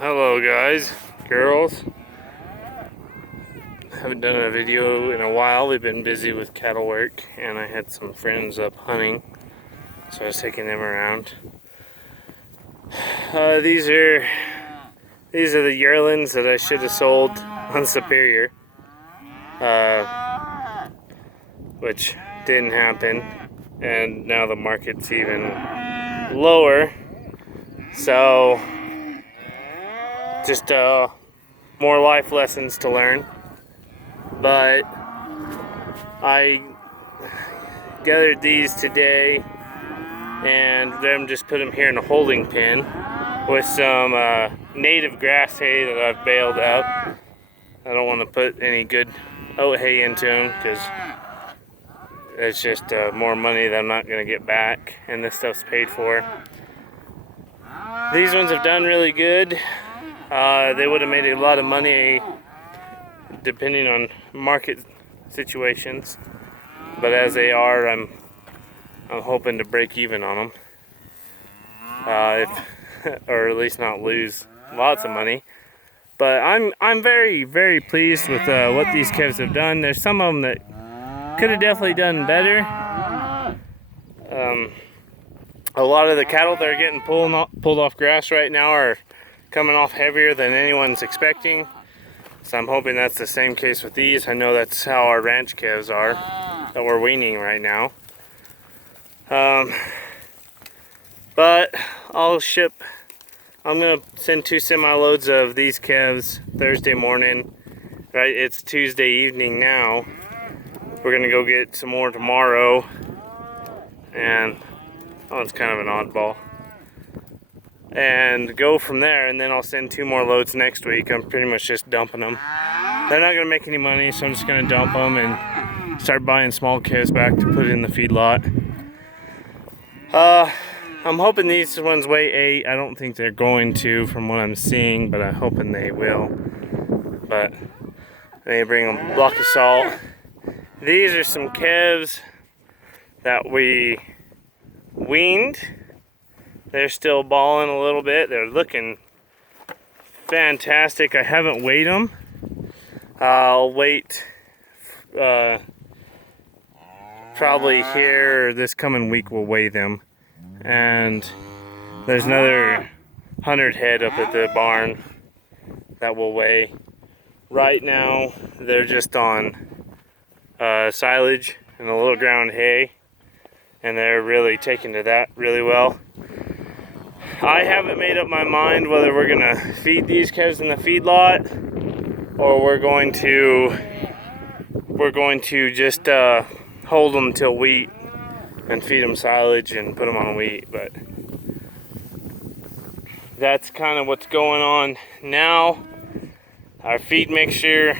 Hello guys, girls. Haven't done a video in a while. We've been busy with cattle work and I had some friends up hunting, so I was taking them around. These are the yearlings that I should have sold on Superior, which didn't happen, and now the market's even lower, so just more life lessons to learn. But I gathered these today and then just put them here in a holding pen with some native grass hay that I've baled up. I don't want to put any good oat hay into them because it's just more money that I'm not going to get back, and this stuff's paid for. These ones have done really good. They would have made a lot of money depending on market situations, but as they are, I'm hoping to break even on them, or at least not lose lots of money. But I'm very pleased with what these calves have done. There's some of them that could have definitely done better. A lot of the cattle that are getting pulled off grass right now are coming off heavier than anyone's expecting. So I'm hoping that's the same case with these. I know that's how our ranch calves are that we're weaning right now. But I'm gonna send 2 semi-loads of these calves Thursday morning. Right, it's Tuesday evening now. We're gonna go get some more tomorrow. And it's kind of an oddball. And go from there, and then I'll send 2 more loads next week. I'm pretty much just dumping them. They're not gonna make any money, so I'm just gonna dump them and start buying small calves back to put in the feedlot. I'm hoping these ones weigh 8. I don't think they're going to from what I'm seeing, but I'm hoping they will. But they bring a block of salt. These are some calves that we weaned. They're still balling a little bit. They're looking fantastic. I haven't weighed them. I'll wait probably here this coming week we'll weigh them. And there's another 100 head up at the barn that we'll weigh. Right now they're just on silage and a little ground hay, and they're really taking to that really well. I haven't made up my mind whether we're gonna feed these calves in the feedlot or we're going to just hold them till wheat and feed them silage and put them on wheat. But that's kind of what's going on now. Our feed mixture,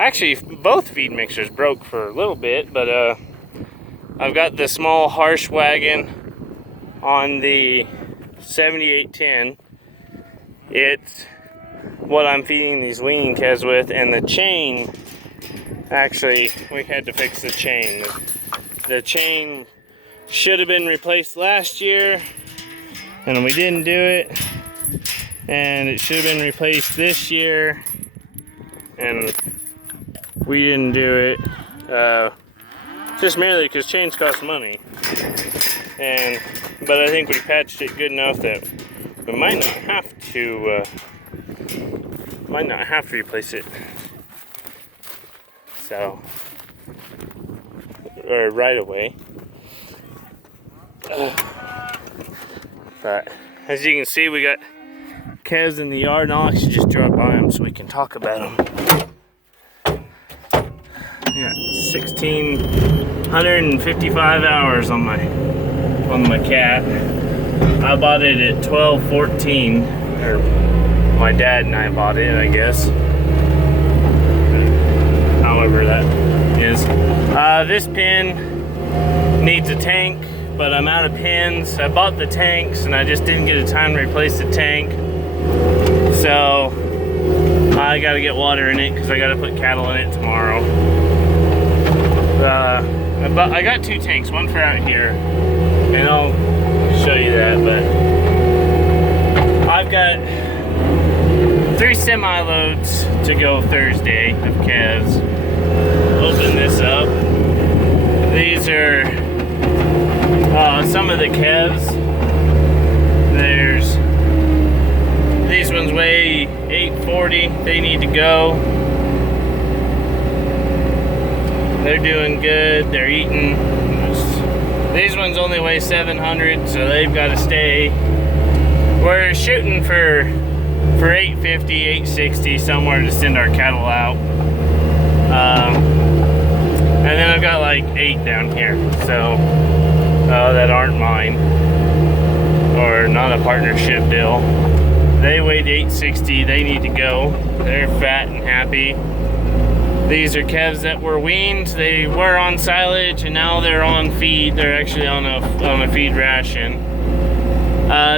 actually both feed mixtures broke for a little bit, but I've got the small harsh wagon on the 7810. It's what I'm feeding these weaning calves with, and the chain, actually we had to fix the chain. The chain should have been replaced last year and we didn't do it, and it should have been replaced this year and we didn't do it, just merely because chains cost money. But I think we patched it good enough that we might not have to replace it. So, or right away. But as you can see, we got calves in the yard, and I'll actually just drive by them so we can talk about them. Yeah, 1,655 hours on my cat. I bought it at 12:14, or my dad and I bought it, I guess. However that is. This pen needs a tank, but I'm out of pens. I bought the tanks and I just didn't get a time to replace the tank. So I gotta get water in it because I gotta put cattle in it tomorrow. I got 2 tanks, one for out here, and I'll show you that, but I've got 3 semi-loads to go Thursday of calves. Open this up. These are some of the calves. These ones weigh 840. They need to go. They're doing good. They're eating. These ones only weigh 700, so they've got to stay. We're shooting for 850, 860, somewhere to send our cattle out. And then I've got like 8 down here, so that aren't mine, or not a partnership deal. They weighed 860. They need to go. They're fat and happy. These are calves that were weaned. They were on silage, and now they're on feed. They're actually on a feed ration.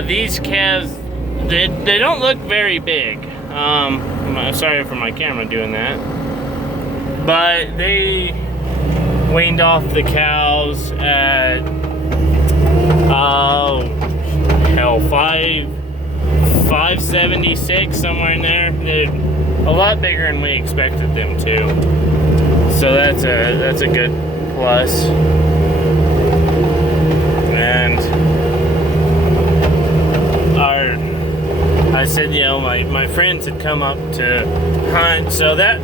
These calves, they don't look very big. I'm sorry for my camera doing that. But they weaned off the cows at, hell, 576, somewhere in there. They're a lot bigger than we expected them to. So that's a good plus. And I said, you know, my friends had come up to hunt, so that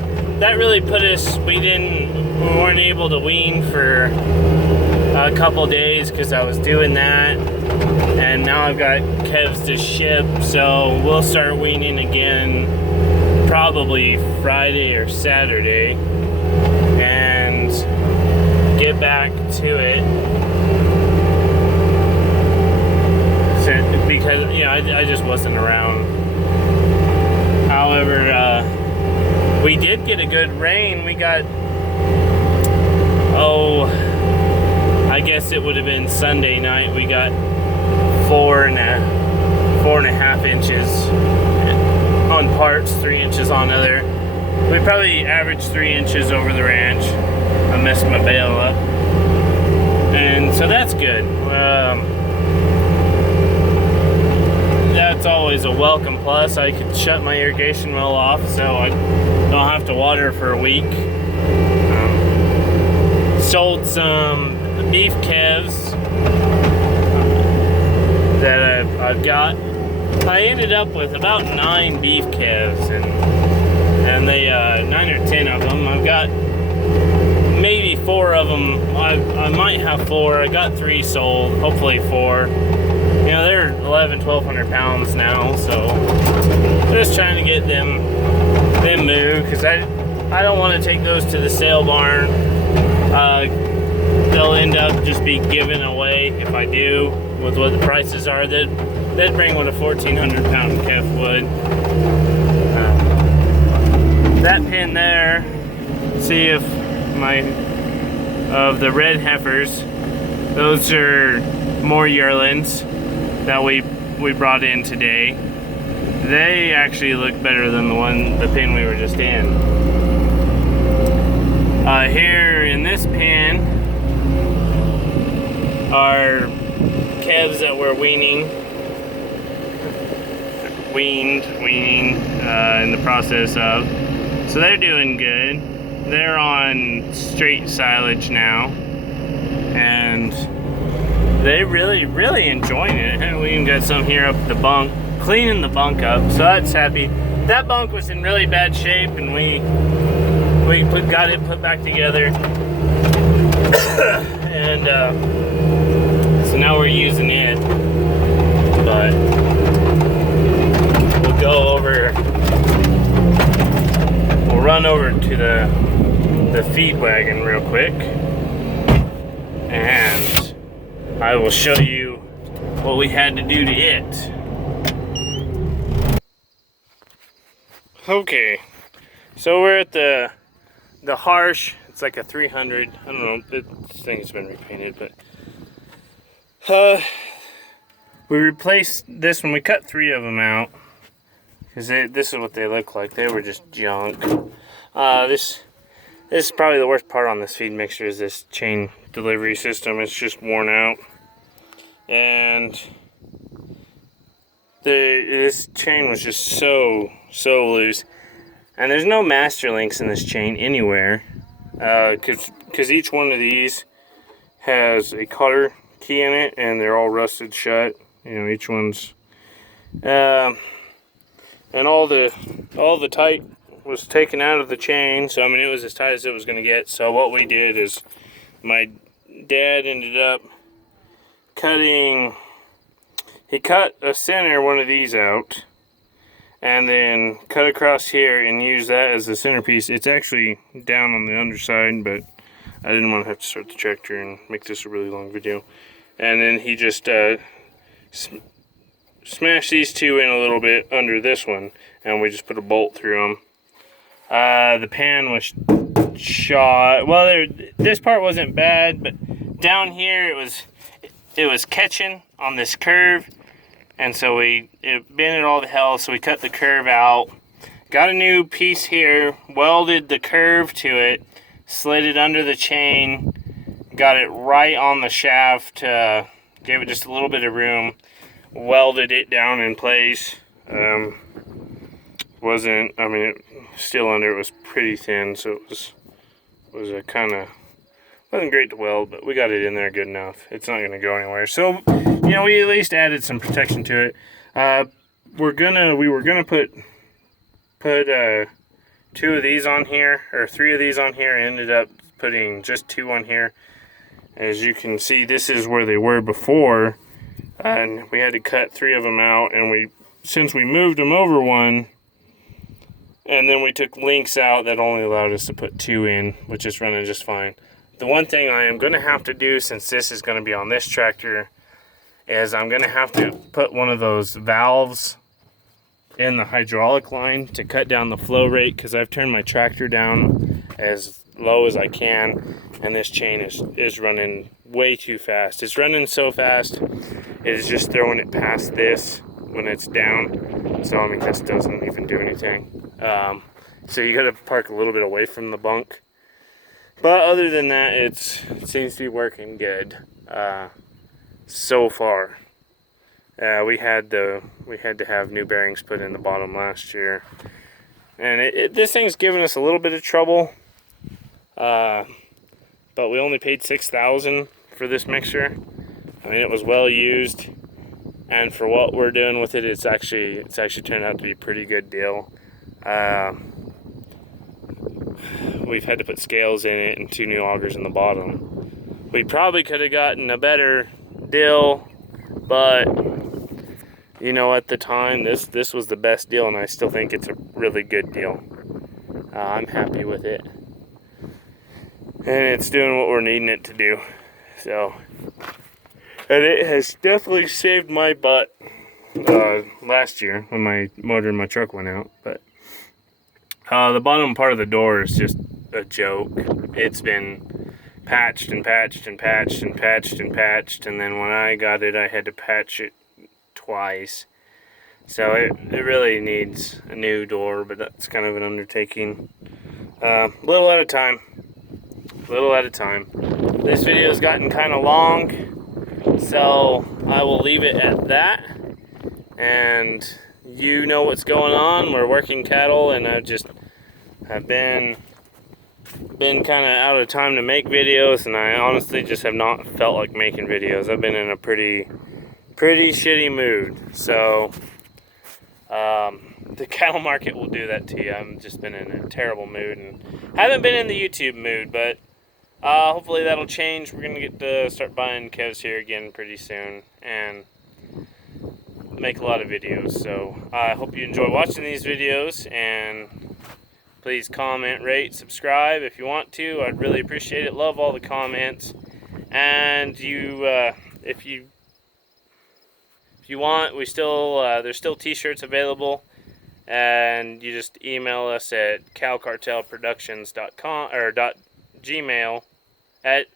really put us, we weren't able to wean for a couple days because I was doing that, and now I've got calves to ship, so we'll start weaning again probably Friday or Saturday and get back to it. Because, you know, I just wasn't around. However, we did get a good rain. We got, I guess it would have been Sunday night. We got 4.5 inches on parts, 3 inches on other. We probably averaged 3 inches over the ranch. I messed my bale up, and so that's good. That's always a welcome plus. I could shut my irrigation well off, so I don't have to water for a week. Sold some beef calves that I've got. I ended up with about 9 beef calves, and they 9 or 10 of them. I've got maybe 4 of them. I might have 4. I got 3 sold, hopefully 4. You know, they're 1,100-1,200 pounds now, so just trying to get them moved, because I don't want to take those to the sale barn. They'll end up just be given away if I do, with what the prices are. They'd bring what a 1,400 pound calf would. That pen there, see if of the red heifers, those are more yearlings that we brought in today. They actually look better than the pen we were just in. Here in this pen are calves that we're weaning in the process of. So they're doing good. They're on straight silage now, and they really enjoying it. And we even got some here up at the bunk, cleaning the bunk up, so that's happy. That bunk was in really bad shape, and we got it put back together. And so now we're using it. But we'll run over to the feed wagon real quick, and I will show you what we had to do to it. Okay, so we're at the harsh. It's like a 300. I don't know. This thing's been repainted, but we replaced this one. We cut 3 of them out because this is what they look like. They were just junk. This is probably the worst part on this feed mixture, is this chain delivery system. It's just worn out, and this chain was just so so loose. And there's no master links in this chain anywhere, because each one of these has a cutter key in it, and they're all rusted shut. You know, each one's, and all the tight was taken out of the chain. So I mean, it was as tight as it was going to get. So what we did is, my dad ended up cutting. He cut a center one of these out, and then cut across here and use that as the centerpiece. It's actually down on the underside, but I didn't want to have to start the tractor and make this a really long video. And then he just smashed these two in a little bit under this one, and we just put a bolt through them. The pan was shot. Well, this part wasn't bad, but down here it was catching on this curve. And so it bent it all to hell, so we cut the curve out. Got a new piece here, welded the curve to it, slid it under the chain, got it right on the shaft, gave it just a little bit of room, welded it down in place. Still under, it was pretty thin, so it was a kind of, wasn't great to weld, but we got it in there good enough. It's not going to go anywhere. So, you know, we at least added some protection to it. We were gonna put two of these on here, or three of these on here. Ended up putting just two on here. As you can see, this is where they were before, and we had to cut three of them out. And since we moved them over one, and then we took links out, that only allowed us to put two in, which is running just fine. The one thing I am going to have to do, since this is going to be on this tractor, is I'm going to have to put one of those valves in the hydraulic line to cut down the flow rate, because I've turned my tractor down as low as I can, and this chain is running way too fast. It's running so fast, it is just throwing it past this when it's down. So I mean, this doesn't even do anything. So you got to park a little bit away from the bunk. But other than that, it seems to be working good so far. We had to have new bearings put in the bottom last year, and this thing's given us a little bit of trouble. But we only paid $6,000 for this mixer. I mean, it was well used, and for what we're doing with it, it's actually turned out to be a pretty good deal. We've had to put scales in it and two new augers in the bottom. We probably could have gotten a better deal, but you know, at the time, this was the best deal, and I still think it's a really good deal. I'm happy with it, and it's doing what we're needing it to do. So, and it has definitely saved my butt last year when my motor in my truck went out. But the bottom part of the door is just a joke. It's been patched and patched and patched and patched and patched, and then when I got it, I had to patch it twice. So it really needs a new door, but that's kind of an undertaking. Little at a time. This video's gotten kind of long, so I will leave it at that. And you know what's going on. We're working cattle, and I've been kind of out of time to make videos, and I honestly just have not felt like making videos. I've been in a pretty shitty mood. So the cattle market will do that to you. I've just been in a terrible mood, and haven't been in the YouTube mood, but hopefully that'll change. We're gonna get to start buying calves here again pretty soon, and make a lot of videos. So I hope you enjoy watching these videos, and please comment, rate, subscribe if you want to. I'd really appreciate it. Love all the comments. And if you want, there's still t-shirts available, and you just email us at cowcartelproductions.com or .gmail at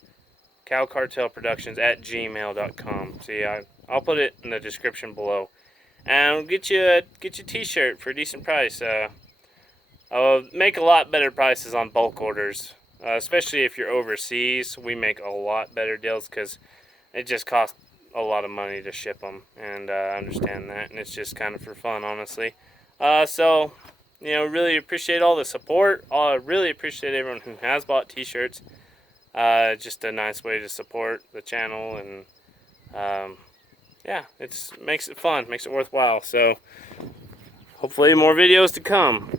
cowcartelproductions@gmail.com. See, I'll put it in the description below, and we'll get you a t-shirt for a decent price. I'll make a lot better prices on bulk orders, especially if you're overseas. We make a lot better deals because it just costs a lot of money to ship them, and I understand that, and it's just kind of for fun, honestly. So, you know, really appreciate all the support. I really appreciate everyone who has bought t-shirts. Just a nice way to support the channel, and yeah, it makes it fun, makes it worthwhile. So hopefully more videos to come.